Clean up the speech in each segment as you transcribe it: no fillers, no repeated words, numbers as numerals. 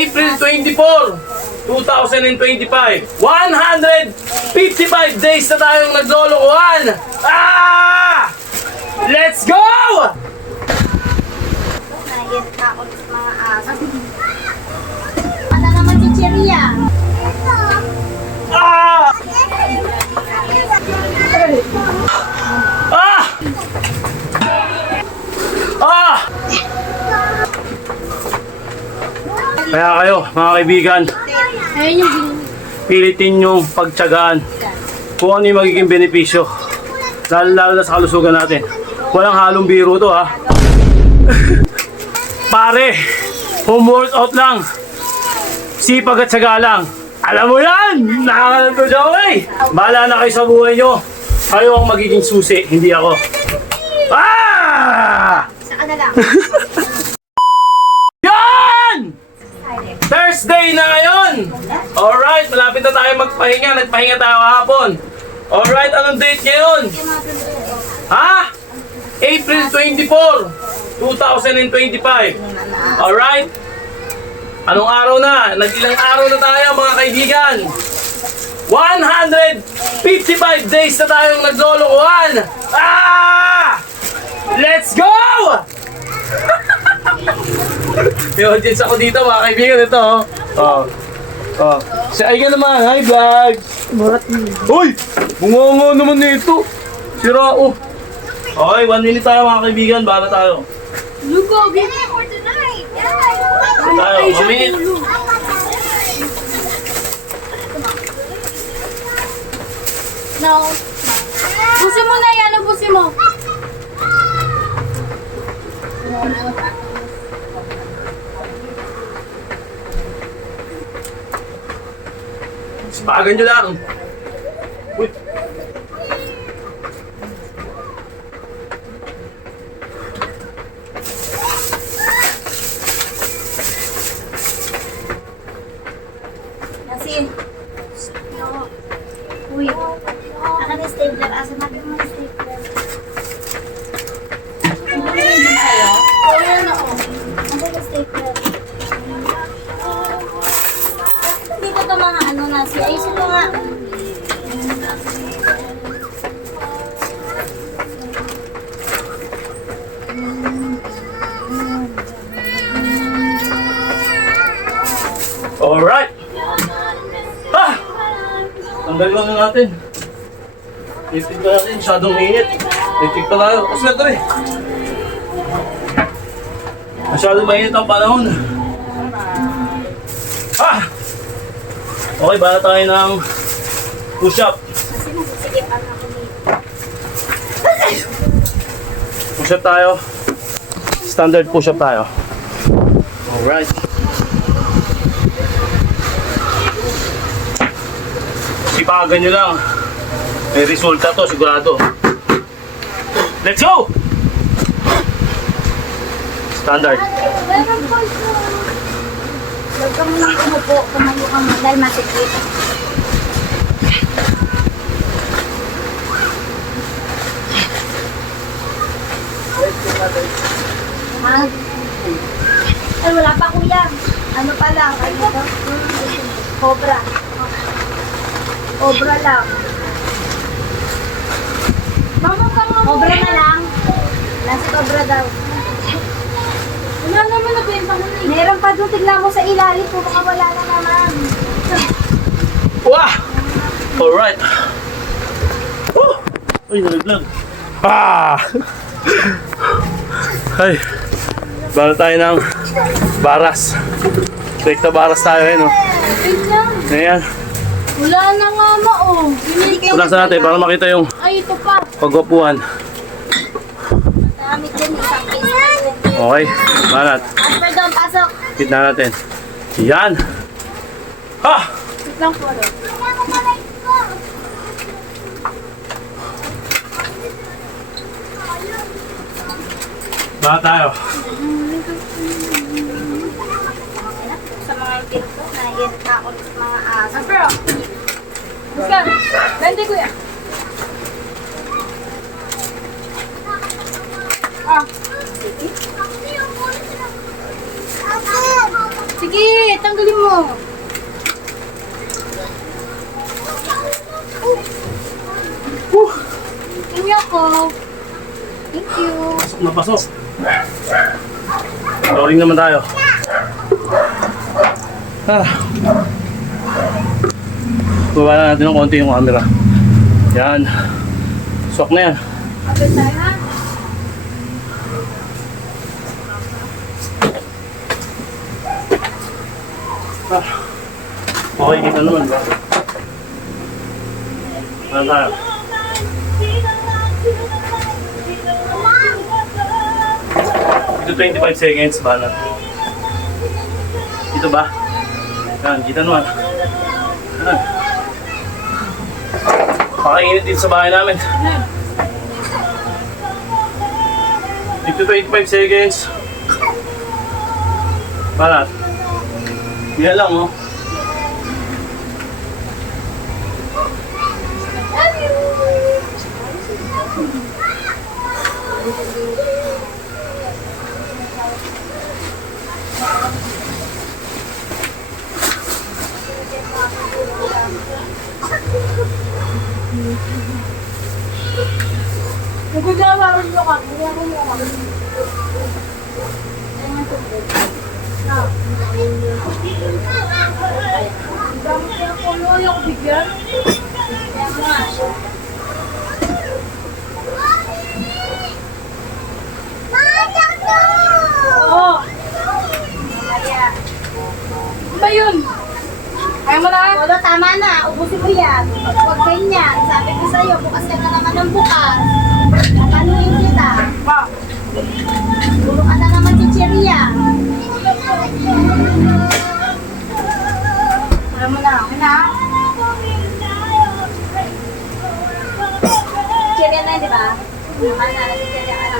April 24, 2025. 155 days na tayong naglolokohan. Ah! Let's go! Naiyak ako sa mga aso. Ano naman si Cheria? Ah! Ah! Ah! Kaya kayo, mga kaibigan, Ayun yung pilitin yung pagtyagaan kung ano yung magiging benepisyo. Lalo na sa kalusugan natin. Walang halong biro to, ha. Pare, home workout lang. Sipag at syaga lang. Alam mo yan! Nakakalito siya ko eh! Bahala na kayo sa buhay nyo. Kayo ang magiging susi, hindi ako. Ah! Saka na lang. Yan! Thursday na ngayon! Alright, malapit na tayo magpahinga. Nagpahinga tayo hapon. Alright, anong date ngayon? Ha? April 24, 2025. Alright? Anong araw na? Nag-ilang araw na tayo, mga kaibigan. 155 days na tayong naglolokohan. Ah! Let's go! May audience ako dito, mga kaibigan. Ito, oh. Oh. Si Aiga naman. Hi, vlog. Uy! Bunga naman nito. Sira, oh. Okay, 1 minute tayo, mga kaibigan. Bahala tayo. Lugo, baby for tonight. Tayo, 1 minute. No. Busi mo na yan, busi mo. Sipagan nyo lang. Uy. Kasi, uy, naka na stapler. Asa natin mo na stapler? Ano ba yung din sa'yo? Oo, yan ako. Ano na stapler? Dito ito mga ano na siya. Ayusin mo nga. Alright. Ah! Tanggal lang na natin. Itig pa natin. Masyadong init. Itig pa tayo. Kasi na ito eh. Masyadong mainit ang panahon. Ah! Okay, bala tayo ng push-up. Kasi nasisigipan ako dito. Push-up tayo. Standard push-up tayo. Alright. Sipagan nyo lang. May resulta to, sigurado. Let's go! Standard. Meron po ito. Huwag ka munang umupo. Tumayo ka mo dahil masikip. Ay, wala pa kuya. Ano pa lang? Ano ito? Cobra. Cobra lang. Mama, Cobra na lang. Nasa cobra daw. Wala naman, nagbenta mo na eh. Meron pa doon, tignan mo sa ilalim kung baka wala na naman. Wah! Alright. Woo! Uy, nalaglag. Ah! Ay, bala tayo ng baras. Rekta baras tayo eh, no? Wait lang. Ayan. Wala na nga ma, oh. Pulasan natin para makita yung Ay, ito pa. pagwapuhan. Damit din, isang piso. Okay, banat. Asper doon, pasok. Kita natin. Yan. Ha! Wait lang po, no? Baka tayo. Sa mga pinto, naiyak ako sa mga aso. Asper, oh. Asper, bente kuya. Ah, sikit. tanggalin mo. Tingnan ako. Thank you. Pasok na pasok. Rolling naman tayo. Baba na natin ng konti yung camera. Yan. Sok na yan. Abot tayo ha. Okay, kita naman ba? Ano tayo? Ito 25 seconds ba na? Dito ba? Yan, kita naman. Yan. Pakainit dito sa bahay namin. Dito 25 seconds. Balat. Yan lang, oh. Nagagawa rin mo kami. Dami kaya po ayaw ko bigyan. Oo. Ba yun? Kaya mo na? Lolo, tama na. Ubusin mo yan. Huwag ganyan. Sabi ko sa'yo, bukas ka na naman ng bukas. Panuhin kita. Pa. Puro ka na naman chichirya. Alam mo na. Okay na? Chichirya na, di ba? Naman na, chichirya ka na.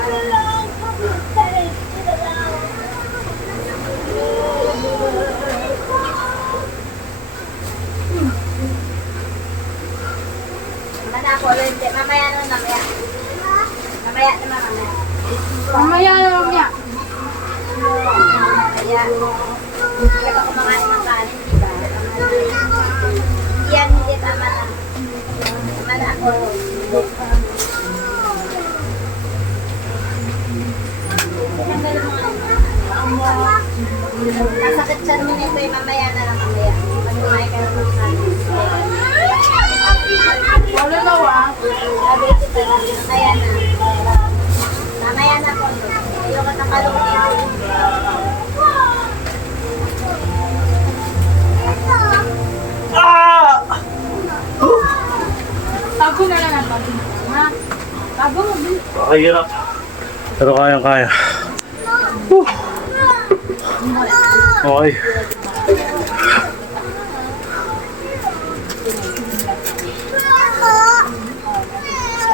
Mana ako ulit. Mamaya na mamaya. Mamaya na mamaya. Mamaya na lang niya. Mamaya. Hindi ka kumakain ng kanin, di ba? Yan, hindi tama na. Tama na ako. Nasakit siya naman ito eh. Mamaya na lang mamaya. Pag kumain ka na ng kanin. Wala na wa. Sabi ko pa lang, mamaya na. Mamaya na po. Ayaw ka nakalunin. Ah! Tago na lang natin. Ha? Tago mo. Pakahirap. Pero kayang-kaya. Okay.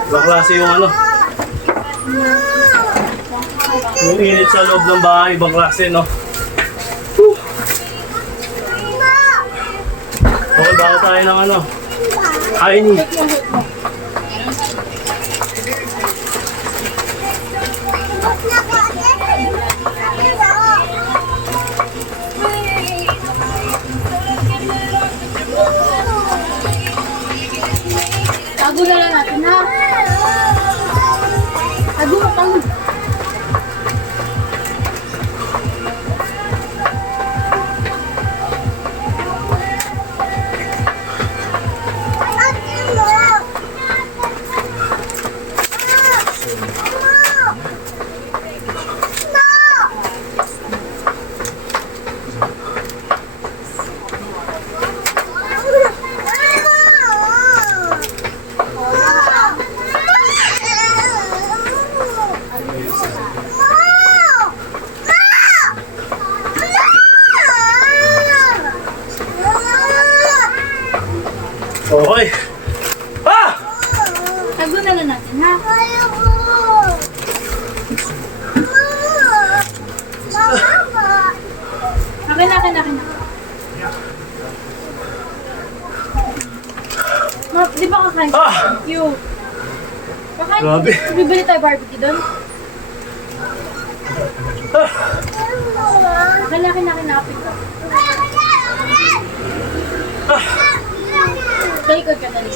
Ibang klase yung ano. Yung init sa loob ng bahay, ibang klase, no? Okay, baka tayo ng ano. Kain. Tago na lang natin ha. Tago mo, tago. Okay. Ah! Tago na lang natin ha. Akin na. Ma, di ba kakain? Ah! You. Kakain? Grabe. Bibili tayo barbecue doon? Ah! Akin na. Kapit ka. Taikot ka dali.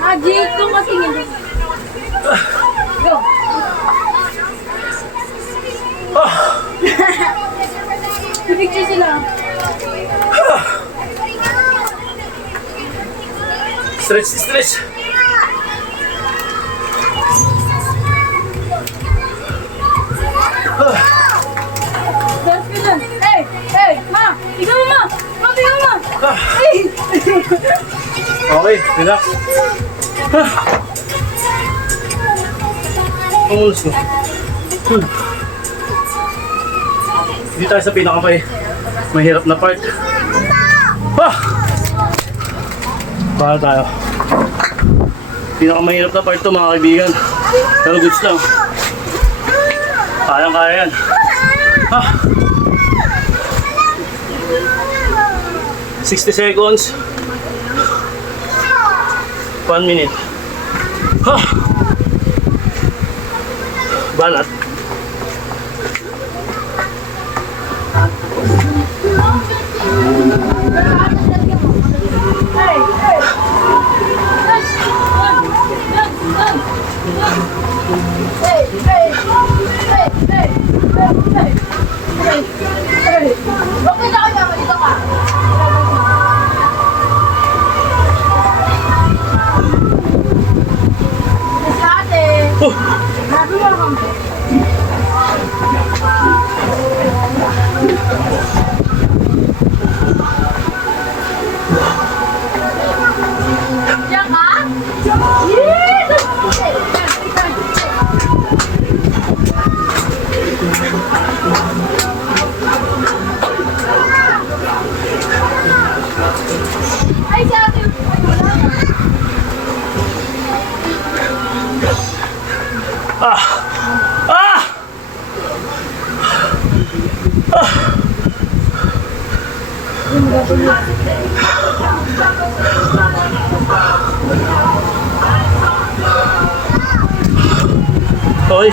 Magic, doon ka tingin. Go. Picture sila. Stretch, stretch. Dance ka dyan. Hey! Hey! Ma! Ikaw ma! Ma! Ikaw ma! Hey! Okay, relax. Umulos mo. Hindi tayo sa mahirap na part. Para tayo. Pinakamahirap na part to mga kaibigan. Pero goods lang. Kayang-kaya yan. 60 seconds. 1 minute. Banat. Hey! Hey! Dance! Dance! Dance! Hey! Hey! Hey! Hey! Hey! Hey! Hey! Okay na kaya, dito ka. Sa ate. Grabe mo naman. Diyan ka? Yes! Ay, sa akin. Okay.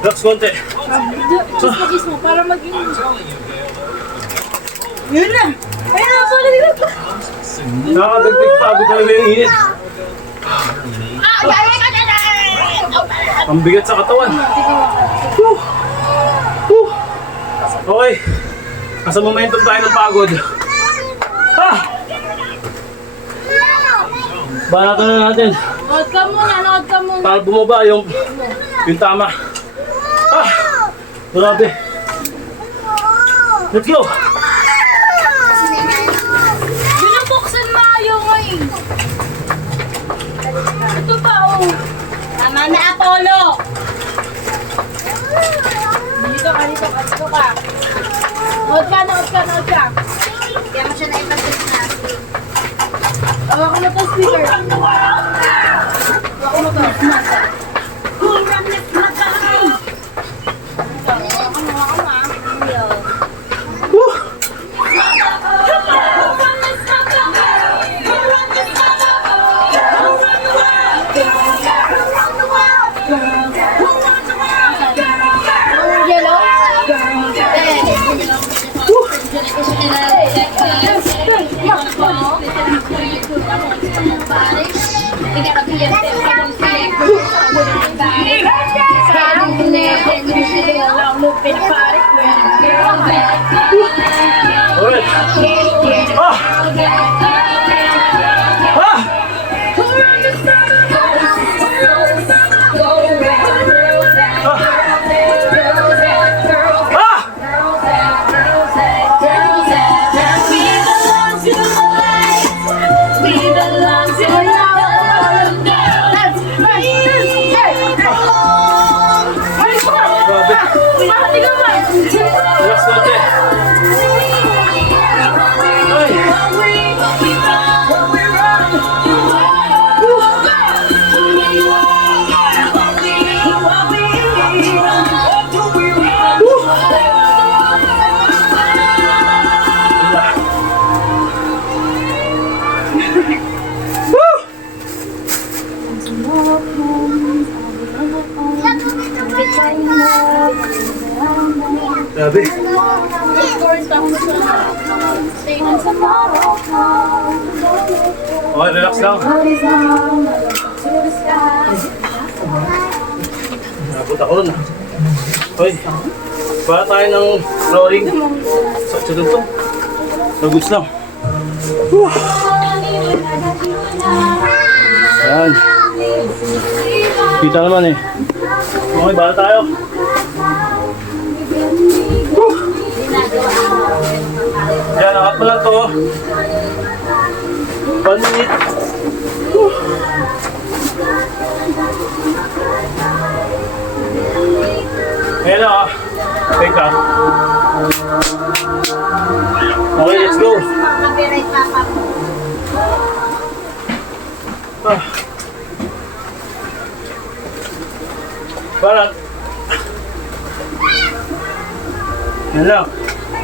Relax konti. Just mo para maging... Yun na! Ayun na! Sorry! Nakakadagdag pagod talaga yung init. Ang bigat sa katawan. Okay. Nasa momentum tayo ng pagod. Banatan na natin. Nood ka muna! Nood ka muna! Para bumaba yung tama. Grabe. Let's go. Binubuksan maayo ngayon. Ito pa oh. Tama na Apollo. Dito ka, dito ka, dito ka. Nood ka, nood ka, nood ka. Kaya mo siya na-ipag-test na. Ako na to speaker. Ako na to. Alright. Relax konti. Ay. Grabe. Okay, relax lang. Nabot ako nun. Hoy, para tayo ng flooring. Sakto dun to. Naguts lang. Yan. Kita naman eh. Okay, bala tayo. Yan, angat mo lang to. 1 minute. Ayan na ah. Wait lang. Okay, let's go. Copyright papa mo. Ah. Balat. Yan lang.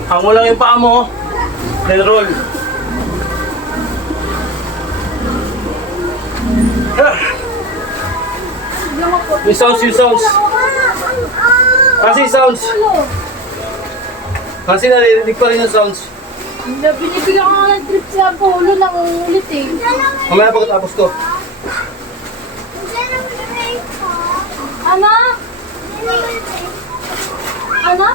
Hang mo lang yung paa mo. Then roll. Ah. Yung sounds, yung sounds. Kasi sounds. Kasi naririnig pa rin yung sounds. Binibigyan ko ng trip sa Polo ng ulit eh. Mamaya pagkatapos ko. Ano? Ano?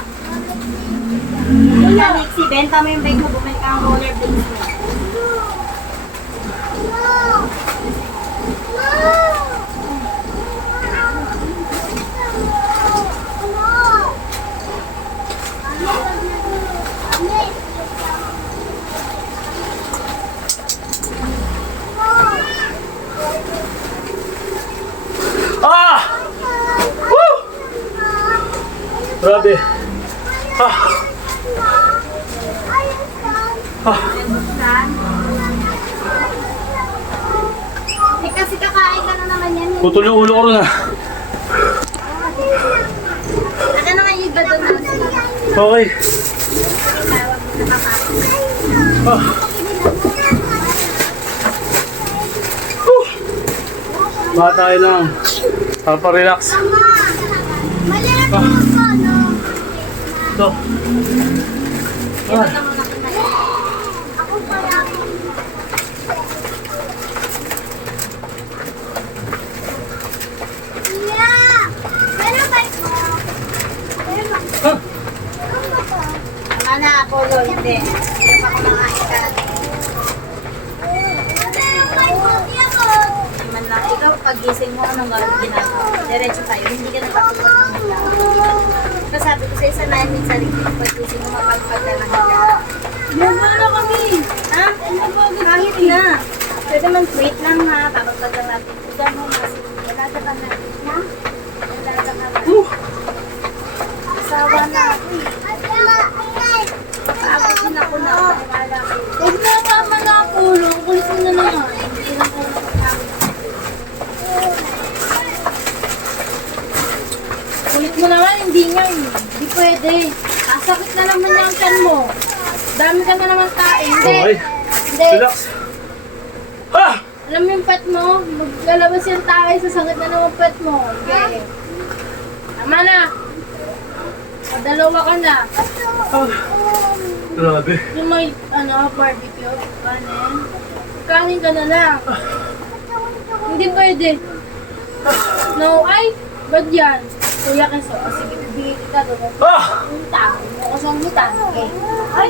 Wala, Nixie, benta mo yung bike mo, bumalik ka ng rollerblades mo. Ah! Woo! Grabe. Ah! Ah! Eh kasi kakain ka na naman yan. Putol yung ulo ko rin ah. Ano naman yung iba doon natin? Okay. Ah. Baka tayo lang. Relax. Malaki ako, no? Ito. Ah. Ako pala. Yeah! Pero bike mo. Ah. Tama na, Apollo, hindi. Hindi pa kumakain ka. Naman lang, ikaw pag-gising mo, anong ginagawa? Diretso tayo, hindi ka nagpapagod ng mula. Kasi sabi ko sa isa na yun, sa rin, pag-gising mo, mapagpag ka lang ka. Luma na kami. Ha? Kahit na. Pwede man, wait lang ha, papagpag lang natin. Ito mo, mas wala ka pa natin, ha? Wala ka pa natin. Asawa na ako eh. Paabutin ako na, wala ko. Huwag na tama na Polo. Kulit mo na naman. Hindi lang ako nakapagod. Kulit mo naman, hindi nga eh. Hindi pwede. Sasakit na naman yung tiyan mo. Dami ka na naman kain. Hindi. Okay. Hindi. Relax. Ah! Alam mo yung pet mo? Maglalabas yung tayo, sasakit na naman pet mo. Okay. Tama na. Dalawa ka na. Ah. Grabe. Yung may barbecue, kanin. Kanin ka na lang. Hindi pwede. No, ay, ba't yan? Kuya Keso, sige, bibigay kita doon. Ah! Utang, mukasungitan. Okay. Ay,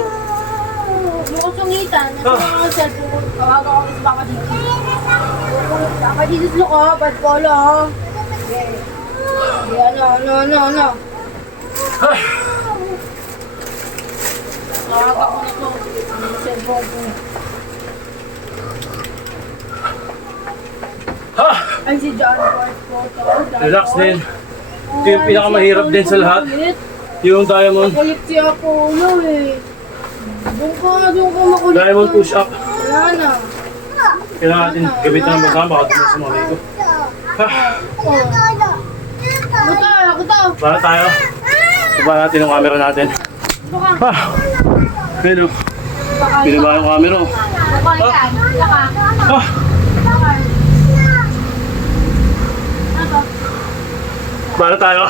mukasungitan. Ito ang cellphone ko. Tawagan ko sa baka dito. Baka dito ko, bad polo. Okay. Ano. Ah! Tawagan ko na to. Ang cellphone ko. Ah! Ay, si John Ford photo. Relax din. Ito yung pinakamahirap din sa lahat. Yung diamond. Kulit si Apollo eh. Doon ka makulit. Diamond push up. Wala na. Kailangan natin gamitin ng magkama. Baka dito sa mga ko. Ah! Kuta. Para tayo. Iba natin yung camera natin. Baka. Ah! Pero, pinaba yung camera. Baka yan. Baka. Ah! Para tayo.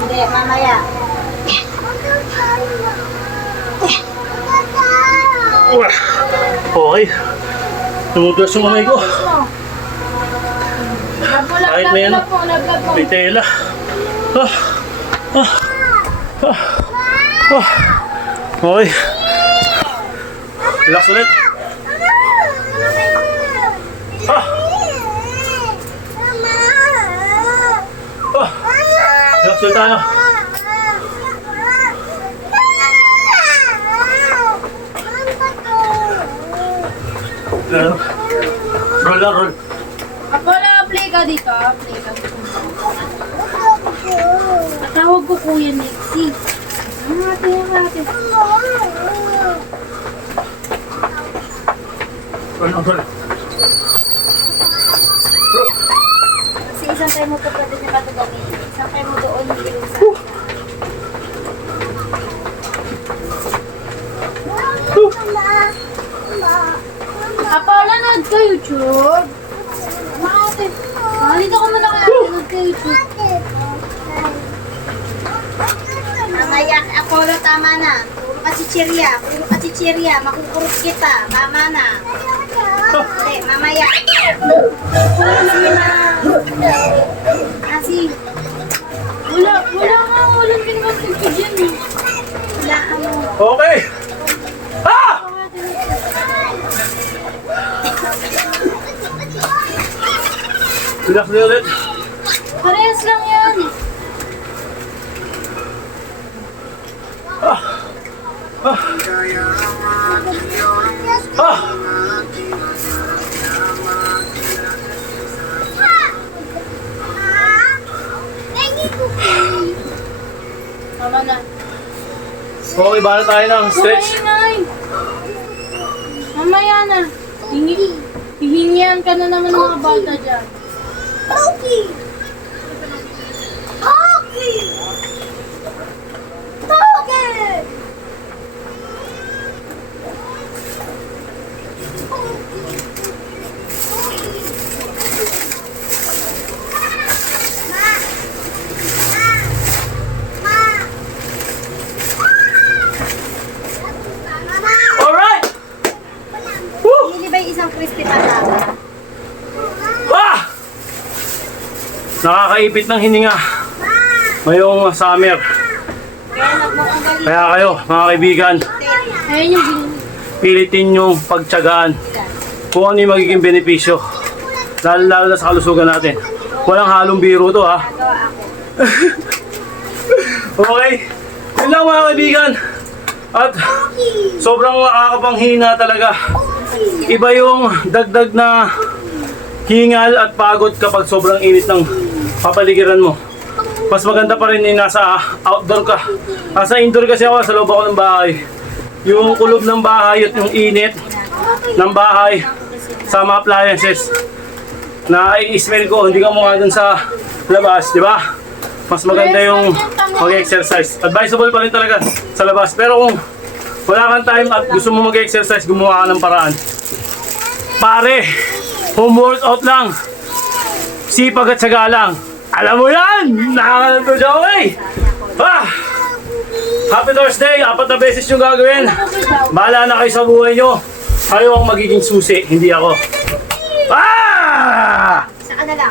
Hindi, mamaya. Okay. Tumutulas yung kamay ko. Kahit na yan. May tela. Okay. Relax ulit. Relax ulit tayo. Roll lang, roll. Apollo, play ka dito. Play ka. Tawag ko Kuya Nexie. Ate. Roll lang, roll. Kasi isang tayo mo pa pwede niya patagamin. Isang tayo mo doon yung sa Apollo, nanood ka YouTube. Ate. Dito ko muna kaya nanood ka YouTube. Mamaya, Apollo, tama na. Puro ka chichirya. Makukurot kita. Tama na. Hindi, mamaya. Kasi, Walang pinagpag ko dyan eh. wala ano. Okay. Relax na ulit. Parehas lang yan. Tama na. Okay, bahala tayo ng stretch. Kumainay. Mamaya na. Hihingian ka na naman ng mga bata dyan. Okay. Alright! Woo! Hindi ba yung isang crispy patata? Nakakaipit ng hininga ngayong summer. Kaya nagmukhang galing. Kaya kayo, mga kaibigan, Ayun yung binili. pilitin yung pagtyagaan kung ano yung magiging benepisyo. Lalo na sa kalusugan natin. Walang halong biro to, ha. Nagawa ako. Okay? Yun lang, mga kaibigan. At sobrang nakakapanghina talaga. Iba yung dagdag na hingal at pagod kapag sobrang init ng papaligiran mo. Mas maganda pa rin yung nasa outdoor ka. Nasa indoor kasi ako, sa loob ako ng bahay. Yung kulob ng bahay at yung init ng bahay sa mga appliances na i-smell ko, hindi ka mukha dun sa labas, di ba? Mas maganda yung mag-exercise. Advisable pa rin talaga sa labas. Pero kung wala kang time at gusto mo mag-exercise, gumawa ka ng paraan. Pare, home workout lang. Sipag at syaga lang. Alam mo yan! Nakakalito siya ako eh! Happy Thursday! 4 na beses yung gagawin. Bahala na kayo sa buhay nyo. Kayo ang magiging susi, hindi ako. Saka na lang.